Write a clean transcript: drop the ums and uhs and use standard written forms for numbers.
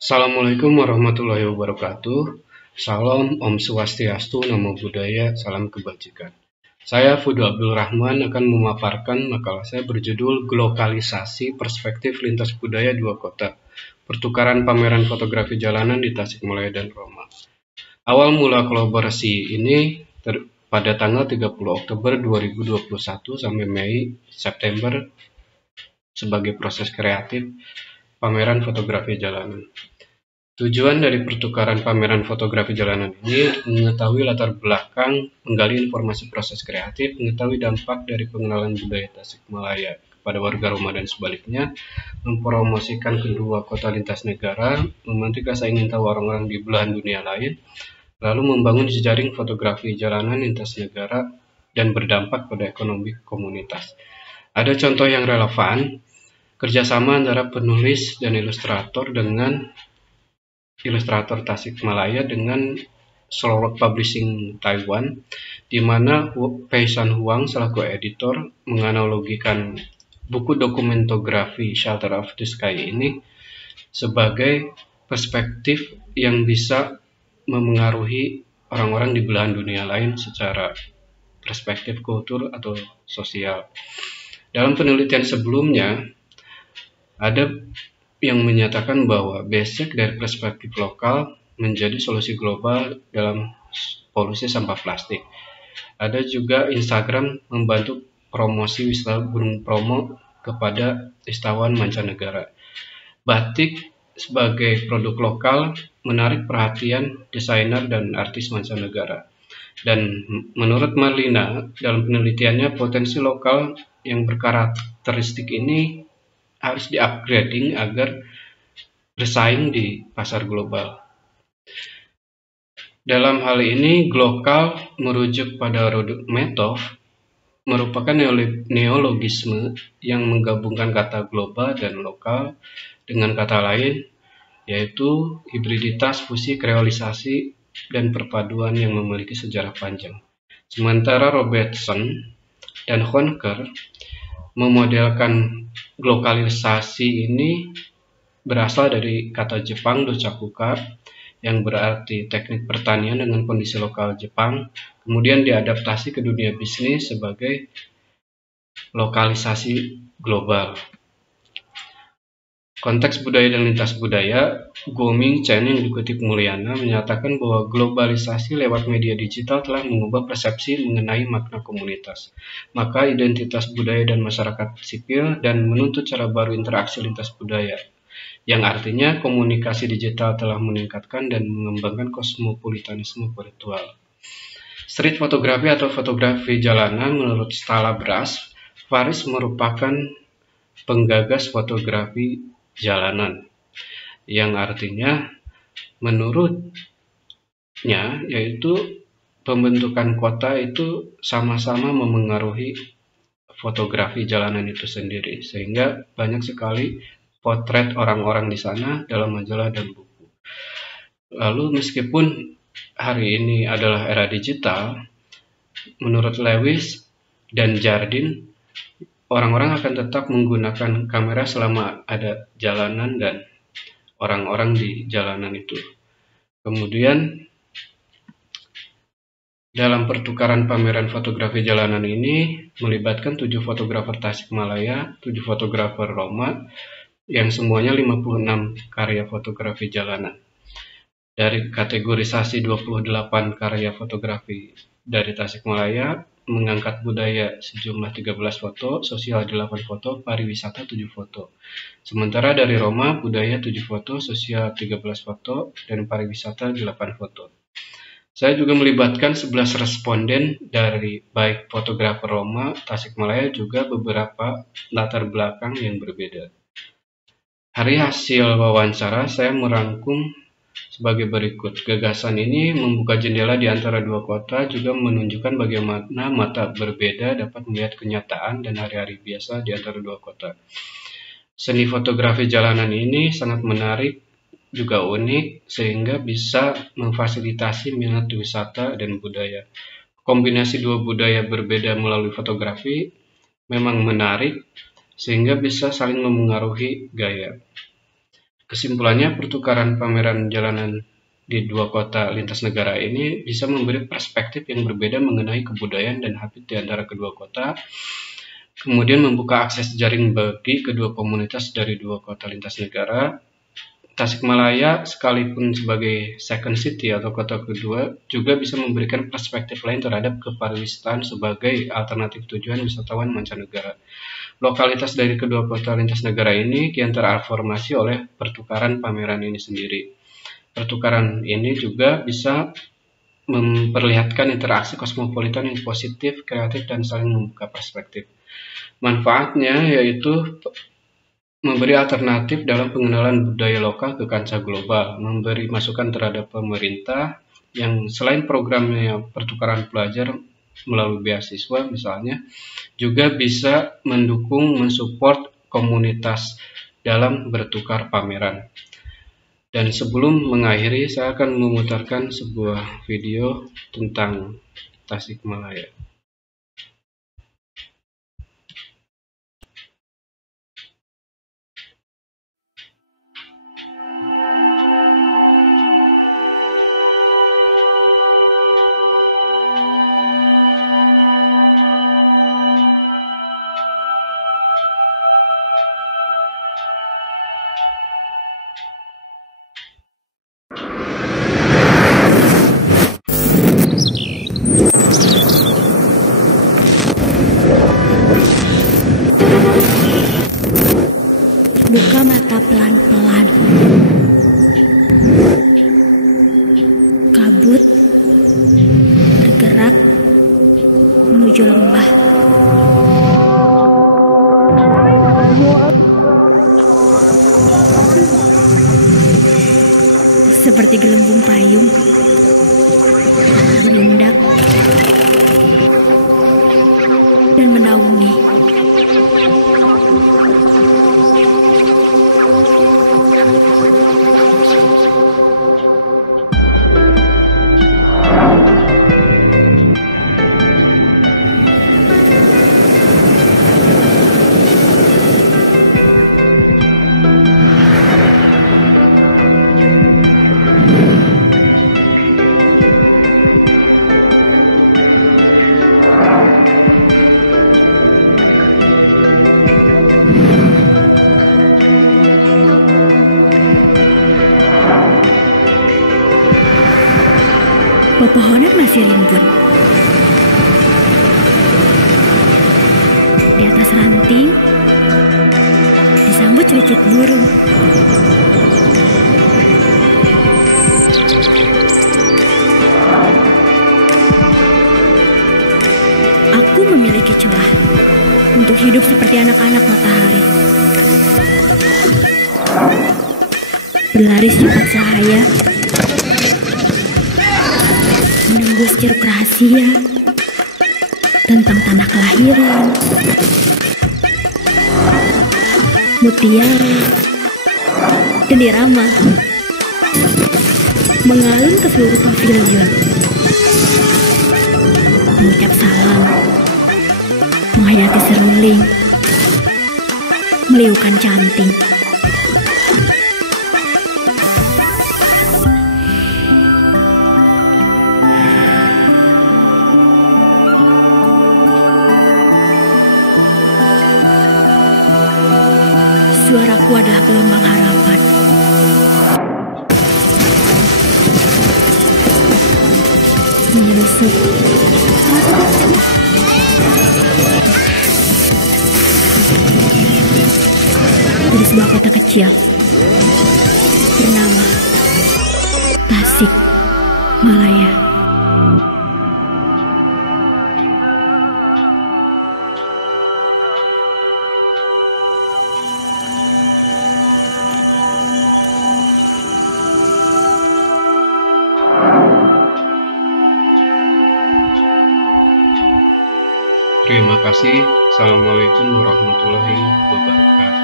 Assalamualaikum warahmatullahi wabarakatuh. Salam, Om Swastiastu, Namo Buddhaya, salam kebajikan. Saya Fudu Abdul Rahman akan memaparkan makalah saya berjudul Glokalisasi Perspektif Lintas Budaya Dua Kota, Pertukaran Pameran Fotografi Jalanan di Tasikmalaya dan Roma. Awal mula kolaborasi ini pada tanggal 30 Oktober 2021 sampai September sebagai proses kreatif pameran fotografi jalanan. Tujuan dari pertukaran pameran fotografi jalanan ini mengetahui latar belakang, menggali informasi proses kreatif, mengetahui dampak dari pengenalan budaya Tasikmalaya kepada warga Roma dan sebaliknya, mempromosikan kedua kota lintas negara, memantik rasa ingin tahu orang-orang di belahan dunia lain, lalu membangun jejaring fotografi jalanan lintas negara dan berdampak pada ekonomi komunitas. Ada contoh yang relevan, kerjasama antara penulis dan ilustrator dengan ilustrator Tasikmalaya dengan Slowrock Publishing Taiwan, di mana Pei San Huang selaku editor menganalogikan buku dokumentografi Shelter of the Sky ini sebagai perspektif yang bisa memengaruhi orang-orang di belahan dunia lain secara perspektif kultur atau sosial. Dalam penelitian sebelumnya, ada yang menyatakan bahwa basic dari perspektif lokal menjadi solusi global dalam polusi sampah plastik. Ada juga Instagram membantu promosi wisata Gunung Bromo kepada wisatawan mancanegara. Batik sebagai produk lokal menarik perhatian desainer dan artis mancanegara. Dan menurut Marlina, dalam penelitiannya potensi lokal yang berkarakteristik ini harus di-upgrading agar bersaing di pasar global. Dalam hal ini, glokal merujuk pada Metov merupakan neologisme yang menggabungkan kata global dan lokal dengan kata lain, yaitu hibriditas, fusi, kreolisasi, dan perpaduan yang memiliki sejarah panjang. Sementara Robertson dan Honker memodelkan glokalisasi ini berasal dari kata Jepang dochakuka yang berarti teknik pertanian dengan kondisi lokal Jepang, kemudian diadaptasi ke dunia bisnis sebagai lokalisasi global. Konteks budaya dan lintas budaya, Guoming Chen yang dikutip Mulyana menyatakan bahwa globalisasi lewat media digital telah mengubah persepsi mengenai makna komunitas, maka identitas budaya dan masyarakat sipil, dan menuntut cara baru interaksi lintas budaya, yang artinya komunikasi digital telah meningkatkan dan mengembangkan kosmopolitanisme virtual. Street fotografi atau fotografi jalanan menurut Stala Bras, Faris merupakan penggagas fotografi jalanan, yang artinya menurutnya yaitu pembentukan kota itu sama-sama memengaruhi fotografi jalanan itu sendiri, sehingga banyak sekali potret orang-orang di sana dalam majalah dan buku. Lalu meskipun hari ini adalah era digital, menurut Lewis dan Jardine, orang-orang akan tetap menggunakan kamera selama ada jalanan dan orang-orang di jalanan itu. Kemudian dalam pertukaran pameran fotografi jalanan ini melibatkan 7 fotografer Tasikmalaya, 7 fotografer Roma, yang semuanya 56 karya fotografi jalanan. Dari kategorisasi 28 karya fotografi dari Tasikmalaya, mengangkat budaya sejumlah 13 foto, sosial 8 foto, pariwisata 7 foto. Sementara dari Roma, budaya 7 foto, sosial 13 foto, dan pariwisata 8 foto. Saya juga melibatkan 11 responden dari baik fotografer Roma, Tasikmalaya, juga beberapa latar belakang yang berbeda. Hari hasil wawancara saya merangkum sebagai berikut. Gagasan ini membuka jendela di antara dua kota, juga menunjukkan bagaimana mata berbeda dapat melihat kenyataan dan hari-hari biasa di antara dua kota. Seni fotografi jalanan ini sangat menarik, juga unik, sehingga bisa memfasilitasi minat wisata dan budaya. Kombinasi dua budaya berbeda melalui fotografi memang menarik, sehingga bisa saling memengaruhi gaya. Kesimpulannya, pertukaran pameran jalanan di dua kota lintas negara ini bisa memberi perspektif yang berbeda mengenai kebudayaan dan habit di antara kedua kota, kemudian membuka akses jaring bagi kedua komunitas dari dua kota lintas negara. Tasikmalaya, sekalipun sebagai second city atau kota kedua, juga bisa memberikan perspektif lain terhadap kepariwisataan sebagai alternatif tujuan wisatawan mancanegara. Lokalitas dari kedua kota lintas negara ini kian tertransformasi oleh pertukaran pameran ini sendiri. Pertukaran ini juga bisa memperlihatkan interaksi kosmopolitan yang positif, kreatif, dan saling membuka perspektif. Manfaatnya yaitu memberi alternatif dalam pengenalan budaya lokal ke kancah global, memberi masukan terhadap pemerintah yang selain programnya pertukaran pelajar melalui beasiswa misalnya, juga bisa mendukung, mensupport komunitas dalam bertukar pameran. Dan sebelum mengakhiri, saya akan memutarkan sebuah video tentang Tasikmalaya. Buka mata pelan-pelan. Kabut bergerak menuju lembah. Seperti gelembung payung berundak dan menaungi. Pepohonan masih rimbun. Di atas ranting disambut cicit burung. Aku memiliki celah untuk hidup seperti anak-anak matahari. Berlari secepat cahaya, menembus ceruk rahasia tentang tanah kelahiran, mutiara, dan irama, mengalun ke seluruh pavilion, mengucap salam, menghayati seruling, meliukan canting. Suaraku adalah gelombang harapan. Menyelusup dari sebuah kota kecil bernama Tasikmalaya. Terima kasih. Assalamualaikum warahmatullahi wabarakatuh.